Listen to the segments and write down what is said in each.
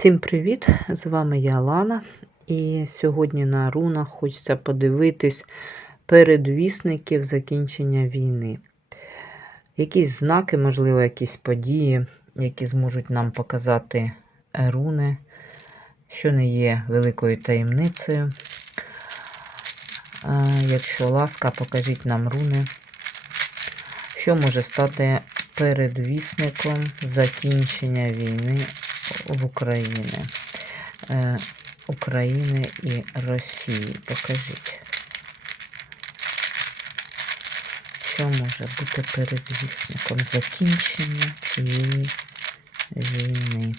Всім привіт! З вами я Лана. І сьогодні на рунах хочеться подивитись передвісників закінчення війни. Якісь знаки, можливо, якісь події, які зможуть нам показати руни, що не є великою таємницею. Якщо ласка, покажіть нам руни, що може стати передвісником закінчення війни в Україні. Е, України і Росії. Покажіть. Що може бути передвісником закінчення війни?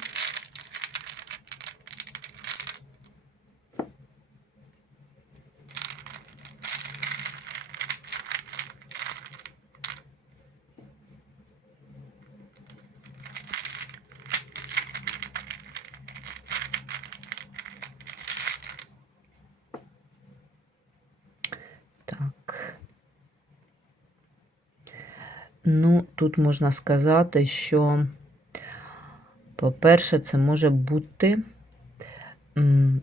Так. Ну, тут можна сказати, що, по-перше, це може бути е,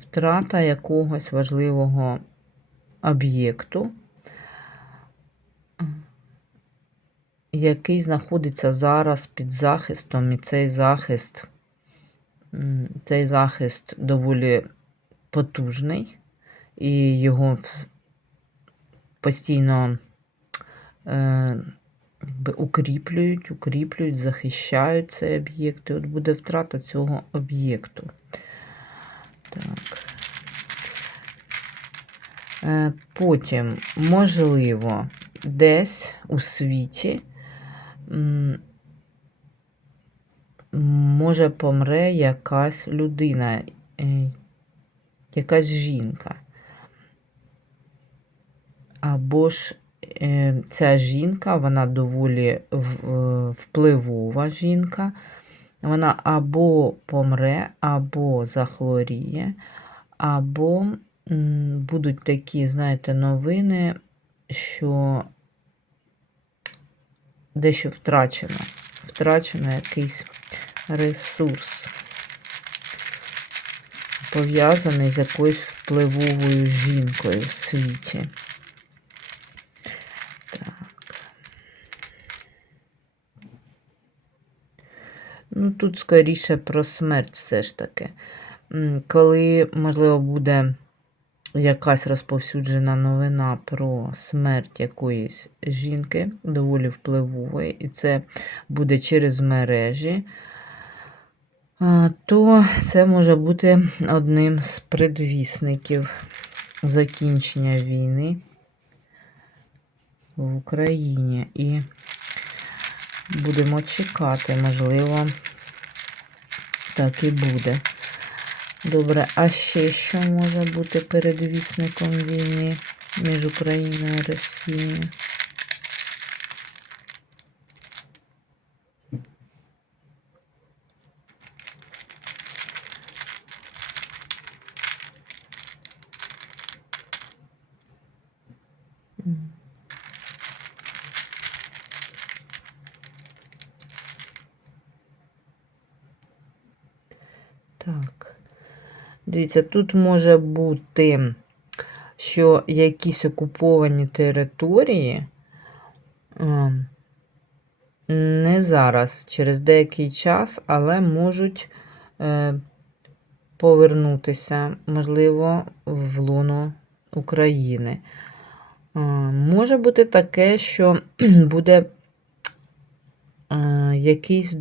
втрата якогось важливого об'єкту, е, який знаходиться зараз під захистом, і цей захист, цей захист доволі потужний, і його постійно е, укріплюють, укріплюють, захищають цей об'єкт. І от буде втрата цього об'єкту. Так. Е, потім, можливо, десь у світі може помре якась людина, е, якась жінка. Або ж е, ця жінка, вона доволі е, впливова жінка. Вона або помре, або захворіє, або будуть такі, знаєте, новини, що дещо втрачено. Втрачено якийсь ресурс, пов'язаний з якоюсь впливовою жінкою в світі. Ну, тут скоріше про смерть все ж таки. Коли, можливо, буде якась розповсюджена новина про смерть якоїсь жінки, доволі впливової, і це буде через мережі, то це може бути одним з предвісників закінчення війни в Україні. І будемо чекати, можливо, так і буде. Добре, а ще що може бути передвісником війни між Україною і Росією? М. Так. Дивіться, тут може бути, що якісь окуповані території ем, не зараз, через деякий час, але можуть е, повернутися, можливо, в лоно України. Е, Може бути таке, що буде е, якийсь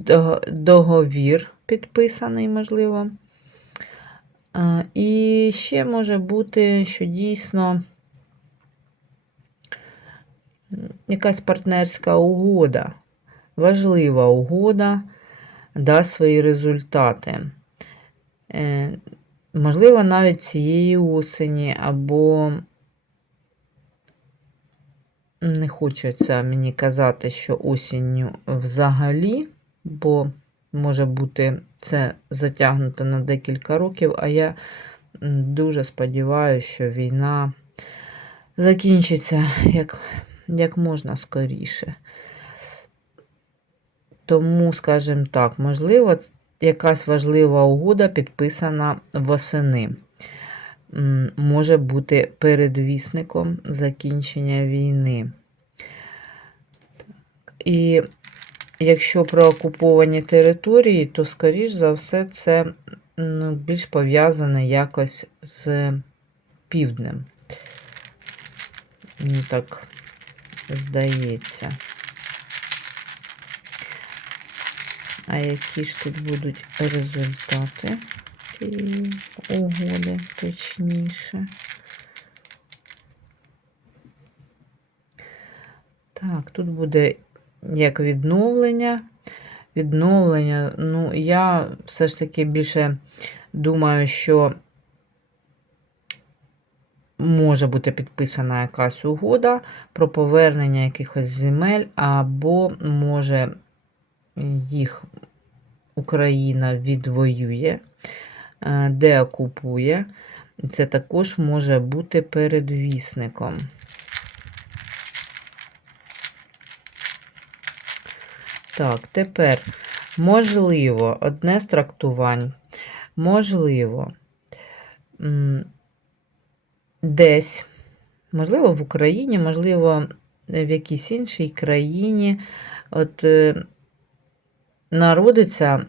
договір підписаний, можливо. І ще може бути, що дійсно якась партнерська угода, важлива угода дасть свої результати. Е, Можливо, навіть цієї осені, або не хочеться мені казати, що осінню взагалі, бо може бути це затягнуто на декілька років, а я дуже сподіваюся, що війна закінчиться як, як можна скоріше. Тому, скажімо так, можливо, якась важлива угода підписана восени. Може бути передвісником закінчення війни. І якщо про окуповані території, то, скоріш за все, це ну, більш пов'язане якось з півднем. Мені так здається. А які ж тут будуть результати цієї угоди, точніше? Так, тут буде як відновлення. Відновлення, ну, я все ж таки більше думаю, що може бути підписана якась угода про повернення якихось земель, або може їх Україна відвоює, е, деокупує. Це також може бути передвісником. Так, тепер, можливо, одне з трактувань, можливо, десь, можливо, в Україні, можливо, в якійсь іншій країні, от е, народиться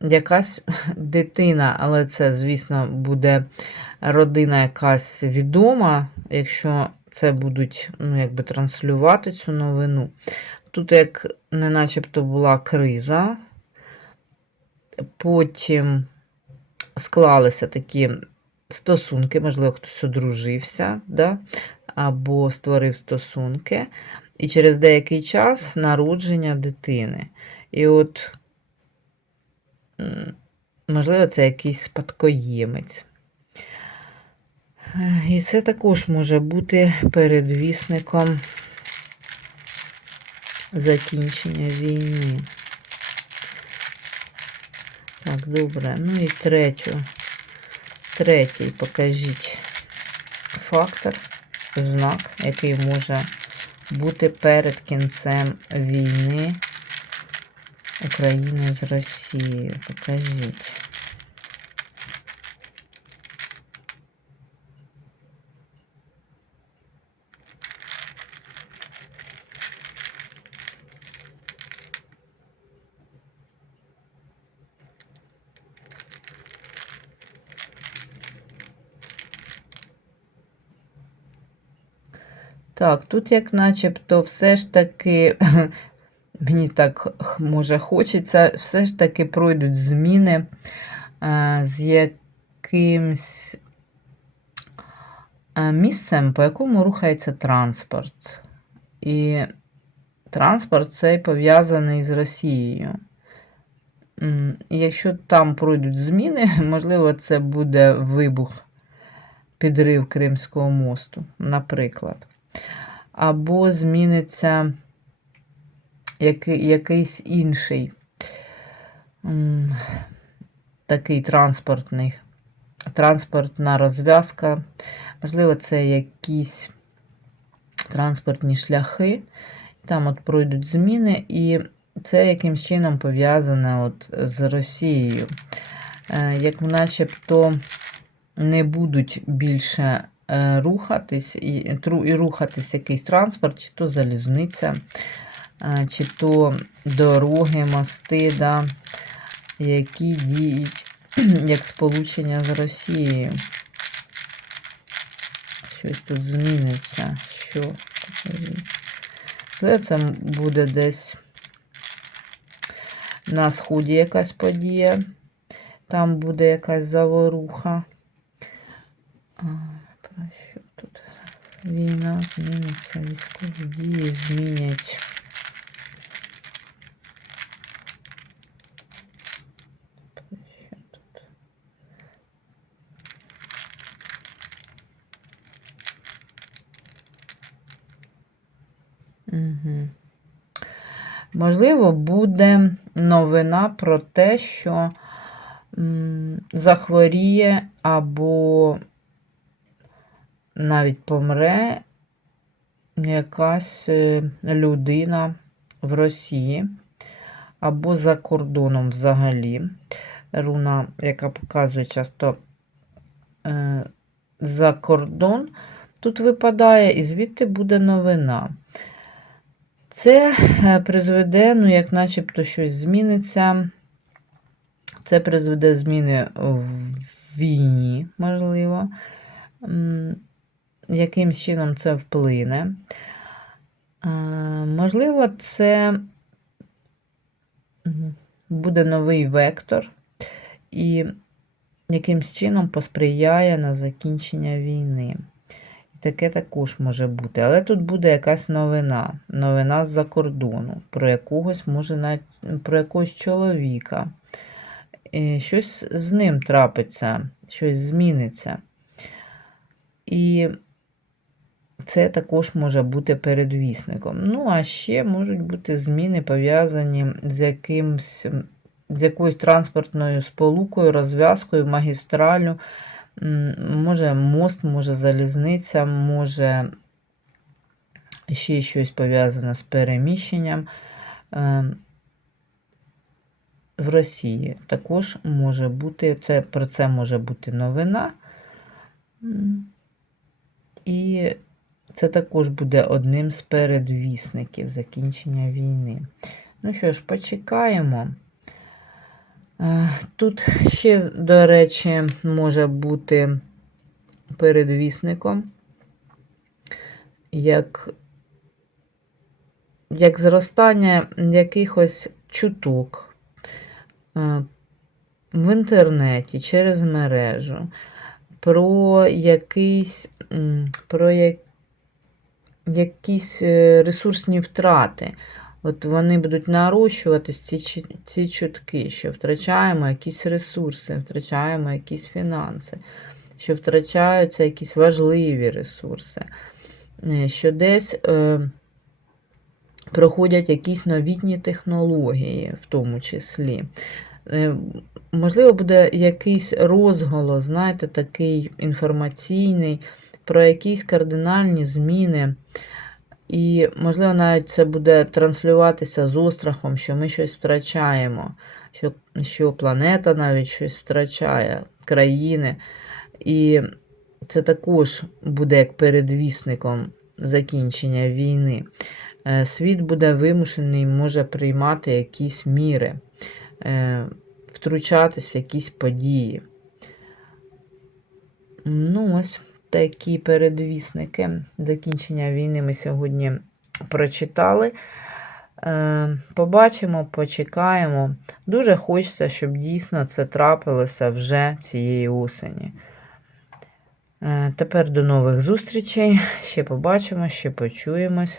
якась дитина, але це, звісно, буде родина якась відома, якщо це будуть ну, якби транслювати цю новину. Тут, як не начебто була криза, потім склалися такі стосунки, можливо, хтось одружився, да? або створив стосунки, і через деякий час народження дитини. І от, можливо, це якийсь спадкоємець. І це також може бути передвісником закінчення війни. Так, добре. Ну і третю. Третій покажіть фактор, знак, який може бути перед кінцем війни України з Росією. Покажіть. Так, тут як начебто все ж таки, мені так може хочеться, все ж таки пройдуть зміни а, з якимсь місцем, по якому рухається транспорт. І транспорт цей пов'язаний з Росією. Якщо там пройдуть зміни, можливо, це буде вибух, підрив Кримського мосту, наприклад або зміниться який, якийсь інший такий транспортний, транспортна розв'язка. Можливо, це якісь транспортні шляхи. Там от пройдуть зміни, і це якимсь чином пов'язане от з Росією. Е, Як начебто не будуть більше рухатись і, і рухатись якийсь транспорт, чи то залізниця, е, чи то дороги, мости, да, які діють як сполучення з Росією. Щось тут зміниться. Що? Це буде десь на сході якась подія. Там буде якась заворуха. А, про що тут? Війна зміниться, військові дії змінять. Угу. Можливо, буде новина про те, що захворіє або навіть помре якась е, людина в Росії, або за кордоном взагалі. Руна, яка показує часто е, за кордон, тут випадає, і звідти буде новина. Це е, призведе, ну, як начебто щось зміниться. Це призведе зміни в війні, можливо. Яким чином це вплине? Е, Можливо, це буде новий вектор, і якимсь чином посприяє на закінчення війни. І таке також може бути. Але тут буде якась новина. Новина з-за кордону, про якогось, може, навіть про якогось чоловіка. І щось з ним трапиться, щось зміниться. І це також може бути передвісником. Ну, а ще можуть бути зміни пов'язані з якимсь, з якоюсь транспортною сполукою, розв'язкою, магістралю. Може мост, може залізниця, може ще щось пов'язане з переміщенням. Е, В Росії також може бути, це, про це може бути новина. І це також буде одним з передвісників закінчення війни. Ну що ж, почекаємо. Е, Тут ще, до речі, може бути передвісником, як, як зростання якихось чуток е, в інтернеті через мережу, про якийсь, про я- якісь е, ресурсні втрати. От вони будуть нарощуватись, ці, ці чутки, що втрачаємо якісь ресурси, втрачаємо якісь фінанси, що втрачаються якісь важливі ресурси, е, що десь е, проходять якісь новітні технології, в тому числі. Е, Можливо, буде якийсь розголос, знаєте, такий інформаційний, про якісь кардинальні зміни. І, можливо, навіть це буде транслюватися з острахом, що ми щось втрачаємо, що, що планета навіть щось втрачає, країни. І це також буде як передвісником закінчення війни. Е, Світ буде вимушений, може приймати якісь міри, е, втручатись в якісь події. Ну, ось такі передвісники закінчення війни ми сьогодні прочитали. Е, Побачимо, почекаємо. Дуже хочеться, щоб дійсно це трапилося вже цієї осені. Е, Тепер до нових зустрічей. Ще побачимо, ще почуємось.